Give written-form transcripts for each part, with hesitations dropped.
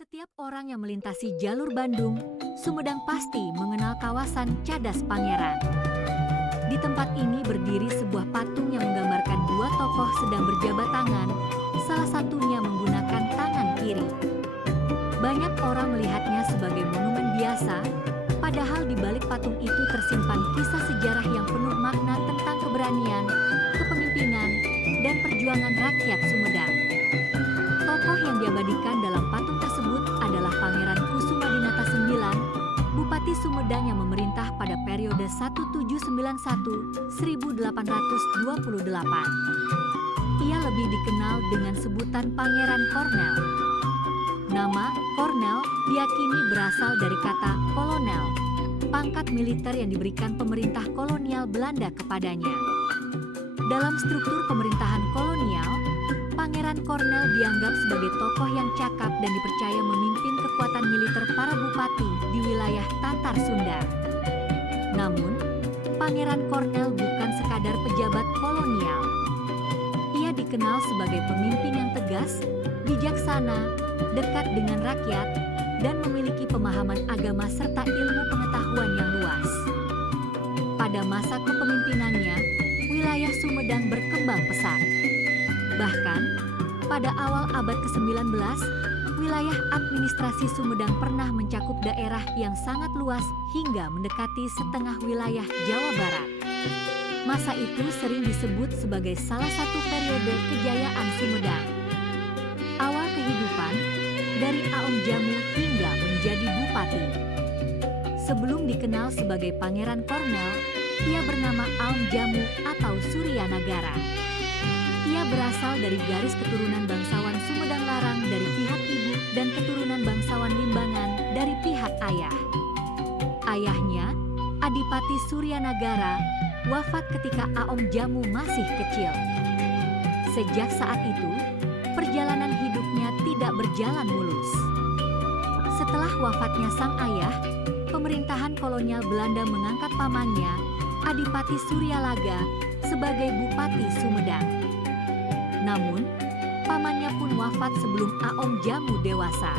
Setiap orang yang melintasi jalur Bandung, Sumedang pasti mengenal kawasan Cadas Pangeran. Di tempat ini berdiri sebuah patung yang menggambarkan dua tokoh sedang berjabat tangan, salah satunya menggunakan tangan kiri. Banyak orang melihatnya sebagai monumen biasa, padahal di balik patung itu tersimpan kisah sejarah yang penuh makna tentang keberanian, kepemimpinan, dan perjuangan rakyat Sumedang. Tokoh yang diabadikan dalam patung tersebut adalah Pangeran Kusumadinata IX, Bupati Sumedang yang memerintah pada periode 1791-1828. Ia lebih dikenal dengan sebutan Pangeran Kornel. Nama Kornel diyakini berasal dari kata kolonel, pangkat militer yang diberikan pemerintah kolonial Belanda kepadanya. Dalam struktur pemerintahan kolonial, Pangeran Kornel dianggap sebagai tokoh yang cakap dan dipercaya memimpin kekuatan militer para bupati di wilayah Tatar Sunda. Namun, Pangeran Kornel bukan sekadar pejabat kolonial. Ia dikenal sebagai pemimpin yang tegas, bijaksana, dekat dengan rakyat, dan memiliki pemahaman agama serta ilmu pengetahuan yang luas. Pada masa kepemimpinannya, wilayah Sumedang berkembang pesat. Bahkan, pada awal abad ke-19, wilayah administrasi Sumedang pernah mencakup daerah yang sangat luas hingga mendekati setengah wilayah Jawa Barat. Masa itu sering disebut sebagai salah satu periode kejayaan Sumedang. Awal kehidupan, dari Aom Jamu hingga menjadi bupati. Sebelum dikenal sebagai Pangeran Kornel, ia bernama Aom Jamu atau Suryanagara. Ia berasal dari garis keturunan bangsawan Sumedang Larang dari pihak ibu dan keturunan bangsawan Limbangan dari pihak ayah. Ayahnya, Adipati Suryanagara, wafat ketika Aom Jamu masih kecil. Sejak saat itu, perjalanan hidupnya tidak berjalan mulus. Setelah wafatnya sang ayah, pemerintahan kolonial Belanda mengangkat pamannya, Adipati Suryalaga, sebagai Bupati Sumedang. Namun, pamannya pun wafat sebelum Aom Jamu dewasa.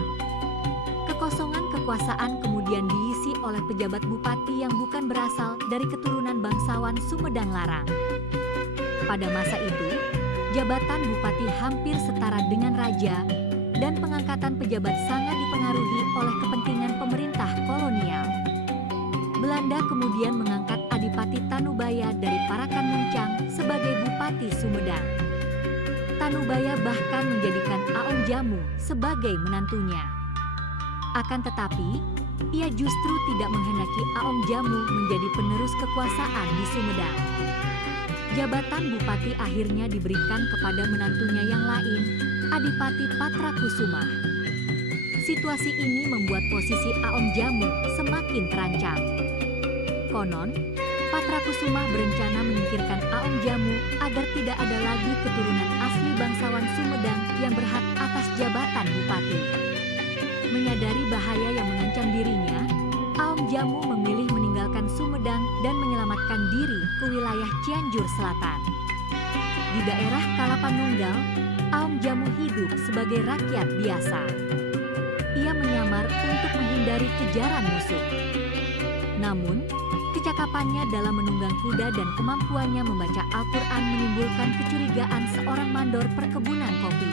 Kekosongan kekuasaan kemudian diisi oleh pejabat bupati yang bukan berasal dari keturunan bangsawan Sumedang Larang. Pada masa itu, jabatan bupati hampir setara dengan raja, dan pengangkatan pejabat sangat dipengaruhi oleh kepentingan pemerintah kolonial. Belanda kemudian mengangkat Adipati Tanubaya dari Parakan Muncang sebagai Bupati Sumedang. Tanubaya bahkan menjadikan Aom Jamu sebagai menantunya. Akan tetapi, ia justru tidak menghendaki Aom Jamu menjadi penerus kekuasaan di Sumedang. Jabatan bupati akhirnya diberikan kepada menantunya yang lain, Adipati Patrakusuma. Situasi ini membuat posisi Aom Jamu semakin terancam. Konon, Patrakusuma berencana menyingkirkan Aom Jamu agar tidak ada lagi keturunan asli bangsawan Sumedang yang berhak atas jabatan bupati. Menyadari bahaya yang mengancam dirinya, Aom Jamu memilih meninggalkan Sumedang dan menyelamatkan diri ke wilayah Cianjur Selatan. Di daerah Kalapanunggal, Aom Jamu hidup sebagai rakyat biasa. Ia menyamar untuk menghindari kejaran musuh. Namun, kecakapannya dalam menunggang kuda dan kemampuannya membaca Al-Quran menimbulkan kecurigaan seorang mandor perkebunan kopi.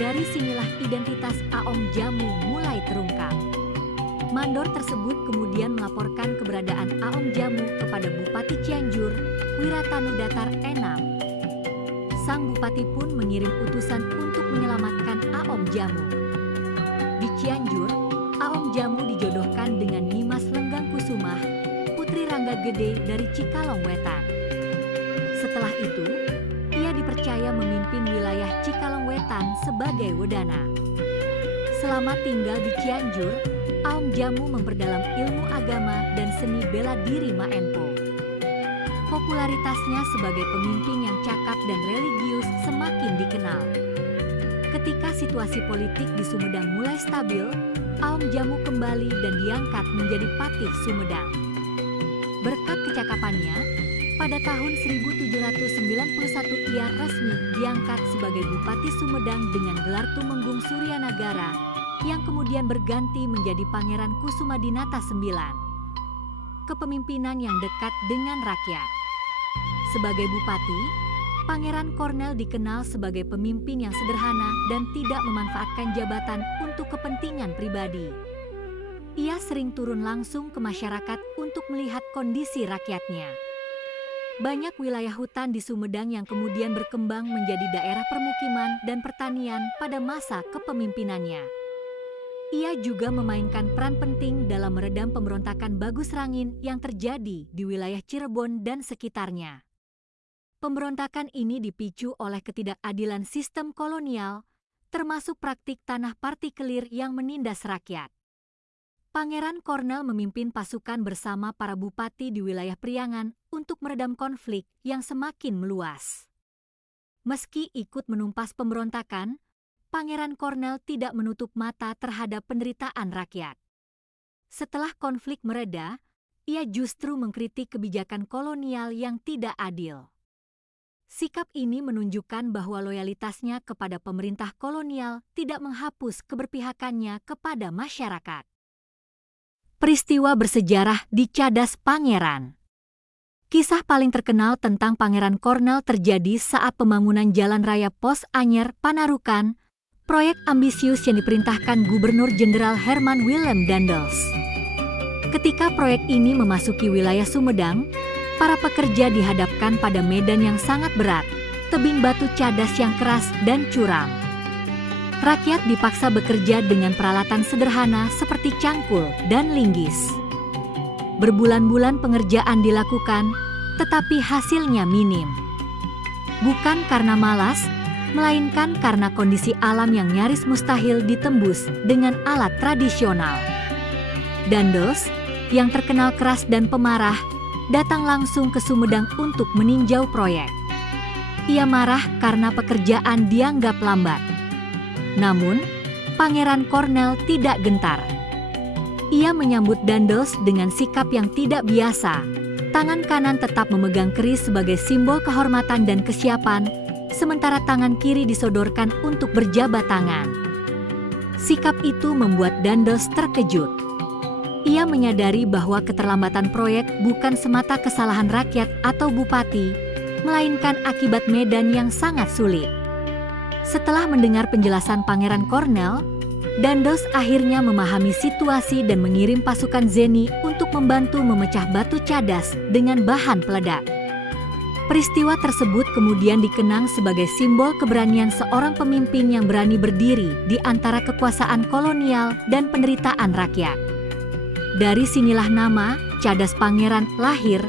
Dari sinilah identitas Aom Jamu mulai terungkap. Mandor tersebut kemudian melaporkan keberadaan Aom Jamu kepada Bupati Cianjur, Wiratanudatar Enam. Sang bupati pun mengirim utusan untuk menyelamatkan Aom Jamu. Di Cianjur, Aom Jamu dijodohkan dengan Nimas Lenggang Kusumah, Putri Rangga Gede dari Cikalong Wetan. Setelah itu, ia dipercaya memimpin wilayah Cikalong Wetan sebagai wedana. Selama tinggal di Cianjur, Aom Jamu memperdalam ilmu agama dan seni bela diri Maempo. Popularitasnya sebagai pemimpin yang cakap dan religius semakin dikenal. Ketika situasi politik di Sumedang mulai stabil, Aom Jamu kembali dan diangkat menjadi Patih Sumedang. Berkat kecakapannya, pada tahun 1791 ia resmi diangkat sebagai Bupati Sumedang dengan gelar Tumenggung Suryanagara, yang kemudian berganti menjadi Pangeran Kusumadinata IX. Kepemimpinan yang dekat dengan rakyat. Sebagai bupati, Pangeran Cornell dikenal sebagai pemimpin yang sederhana dan tidak memanfaatkan jabatan untuk kepentingan pribadi. Ia sering turun langsung ke masyarakat untuk melihat kondisi rakyatnya. Banyak wilayah hutan di Sumedang yang kemudian berkembang menjadi daerah permukiman dan pertanian pada masa kepemimpinannya. Ia juga memainkan peran penting dalam meredam pemberontakan Bagus Rangin yang terjadi di wilayah Cirebon dan sekitarnya. Pemberontakan ini dipicu oleh ketidakadilan sistem kolonial, termasuk praktik tanah partikelir yang menindas rakyat. Pangeran Cornell memimpin pasukan bersama para bupati di wilayah Priangan untuk meredam konflik yang semakin meluas. Meski ikut menumpas pemberontakan, Pangeran Cornell tidak menutup mata terhadap penderitaan rakyat. Setelah konflik mereda, ia justru mengkritik kebijakan kolonial yang tidak adil. Sikap ini menunjukkan bahwa loyalitasnya kepada pemerintah kolonial tidak menghapus keberpihakannya kepada masyarakat. Peristiwa bersejarah di Cadas Pangeran. Kisah paling terkenal tentang Pangeran Cornell terjadi saat pembangunan Jalan Raya Pos Anyer, Panarukan, proyek ambisius yang diperintahkan Gubernur Jenderal Herman Willem Daendels. Ketika proyek ini memasuki wilayah Sumedang, para pekerja dihadapkan pada medan yang sangat berat, tebing batu cadas yang keras dan curam. Rakyat dipaksa bekerja dengan peralatan sederhana seperti cangkul dan linggis. Berbulan-bulan pengerjaan dilakukan, tetapi hasilnya minim. Bukan karena malas, melainkan karena kondisi alam yang nyaris mustahil ditembus dengan alat tradisional. Daendels, yang terkenal keras dan pemarah, datang langsung ke Sumedang untuk meninjau proyek. Ia marah karena pekerjaan dianggap lambat. Namun, Pangeran Cornell tidak gentar. Ia menyambut Daendels dengan sikap yang tidak biasa. Tangan kanan tetap memegang keris sebagai simbol kehormatan dan kesiapan, sementara tangan kiri disodorkan untuk berjabat tangan. Sikap itu membuat Daendels terkejut. Ia menyadari bahwa keterlambatan proyek bukan semata kesalahan rakyat atau bupati, melainkan akibat medan yang sangat sulit. Setelah mendengar penjelasan Pangeran Cornell, Daendels akhirnya memahami situasi dan mengirim pasukan Zeni untuk membantu memecah batu cadas dengan bahan peledak. Peristiwa tersebut kemudian dikenang sebagai simbol keberanian seorang pemimpin yang berani berdiri di antara kekuasaan kolonial dan penderitaan rakyat. Dari sinilah nama Cadas Pangeran lahir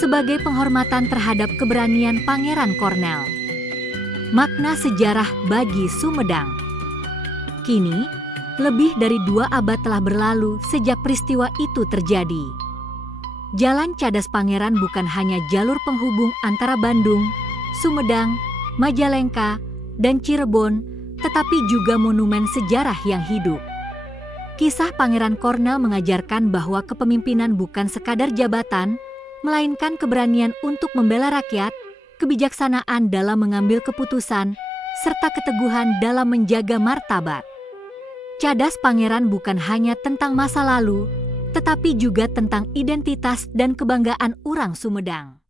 sebagai penghormatan terhadap keberanian Pangeran Cornell. Makna sejarah bagi Sumedang. Kini, lebih dari 2 abad telah berlalu sejak peristiwa itu terjadi. Jalan Cadas Pangeran bukan hanya jalur penghubung antara Bandung, Sumedang, Majalengka, dan Cirebon, tetapi juga monumen sejarah yang hidup. Kisah Pangeran Cornell mengajarkan bahwa kepemimpinan bukan sekadar jabatan, melainkan keberanian untuk membela rakyat, kebijaksanaan dalam mengambil keputusan, serta keteguhan dalam menjaga martabat. Cadas Pangeran bukan hanya tentang masa lalu, tetapi juga tentang identitas dan kebanggaan orang Sumedang.